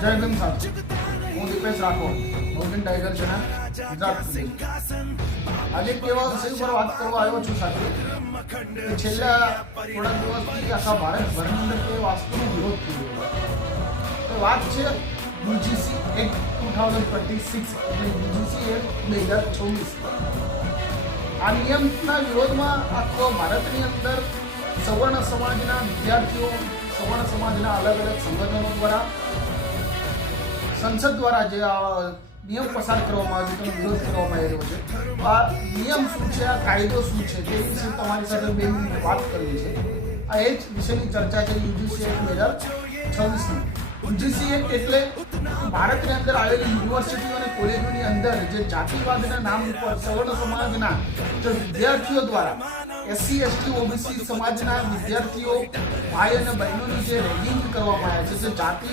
જય ભીમ સાહેબ, હું Dipesh Rathod, morning tiger channel Gujarat. આજે કેવા વિષય પર વાત કરવા આવ્યો છું સાથે કે છેલ્લા થોડા દિવસથી આખા ભારતભરની અંદર તે વાસ્તુનો વિરોધ થઈ રહ્યો છે. વાત છે યુજીસી એક્ટ 2026 એટલે યુજીસી એક્ટ 2026. આ નિયમના વિરોધમાં આખો ભારતની અંદર સવર્ણ સમાજના વિદ્યાર્થીઓ, સવર્ણ સમાજના અલગ અલગ સંગઠનો દ્વારા સંસદ દ્વારા જે નિયમ પસાર કરવામાં આવ્યો છે તેનો વિરોધ કરવામાં આવ્યો છે. આ નિયમ શું છે, આ કાયદો શું છે તે વિશે તમારી સાથે 2 મિનિટ વાત કરવી છે. આ એ જ વિષયની ચર્ચા છે યુજીસી એક્ટ 2026ની. યુજીસી એક્ટ એટલે ભારતની અંદર આવેલી યુનિવર્સિટીઓ અને કોલેજોની અંદર જે જાતિવાદના નામ ઉપર સવર્ણ સમાજના જે વિદ્યાર્થીઓ દ્વારા એસસી એસટી ઓબીસી સમાજના વિદ્યાર્થીઓ ભાઈ અને બહેનોની જે રેગિંગ કરવામાં આવે છે, જે જાતિ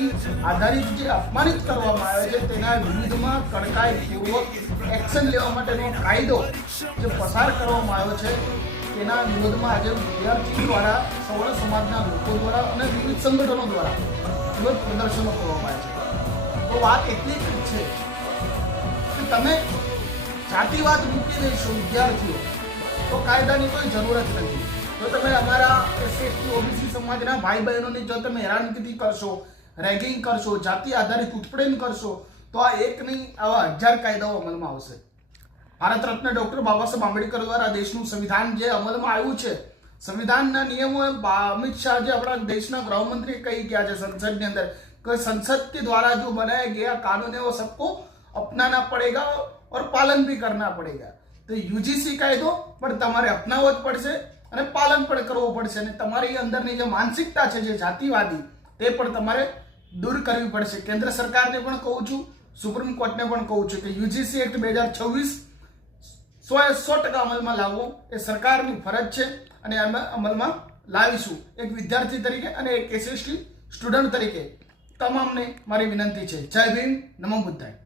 આધારિત જે અપમાનિત કરવામાં આવે છે તેના વિરુદ્ધમાં કડકાઈપૂર્વક એક્શન લેવા માટેનો કાયદો જે પસાર કરવામાં આવ્યો છે તેના વિરોધમાં આજે વિદ્યાર્થીઓ દ્વારા, સવર્ણ સમાજના લોકો દ્વારા અને વિવિધ સંગઠનો દ્વારા વિરોધ પ્રદર્શનો કરવામાં આવે છે. તો વાત એટલી જ છે કે તમે જાતિવાદ મૂકી દઈશો વિદ્યાર્થીઓ તો કાયદાની કોઈ જરૂરત નથી. જો તમે અમારા એસસી એસટી ઓબીસી સમાજના ભાઈ બહેનોની જો તમે હેરાનગતિ કરશો, રેગિંગ કરશો, જાતિ આધારિત ઉત્પીડન કરશો તો આ એક નહીં આવા 1000 કાયદાઓ અમલમાં આવશે. ભારત રત્ન ડોક્ટર બાબા સાહેબ આંબેડકર દ્વારા દેશનું સંવિધાન જે અમલમાં આવ્યું છે, સંવિધાનના નિયમો અમિત શાહ જે આપણા દેશના ગૃહમંત્રી કહી ગયા છે સંસદની અંદર कि संसद के द्वारा जो बनाया गया कानून है वो सबको अपनाना पड़ेगा और पालन भी करना पड़ेगा. तो યુજીસી કાયદો પણ તમારે અપનાવવો જ પડશે અને પાલન પણ કરવું પડશે અને તમારી અંદરની જે માનસિકતા છે જે જાતિવાદી તે પણ તમારે દૂર કરવી પડશે. કેન્દ્ર સરકારને પણ કહું છું, સુપ્રીમ કોર્ટને પણ કહું છું કે યુજીસી એક્ટ 2026 100% અમલમાં લાવવો એ સરકારની ફરજ છે અને અમે અમલમાં લાવીશું. એક વિદ્યાર્થી તરીકે અને એક એસએસટી સ્ટુડન્ટ તરીકે તમામને મારી વિનંતી છે. જય ભીમ, નમો બુદ્ધાય.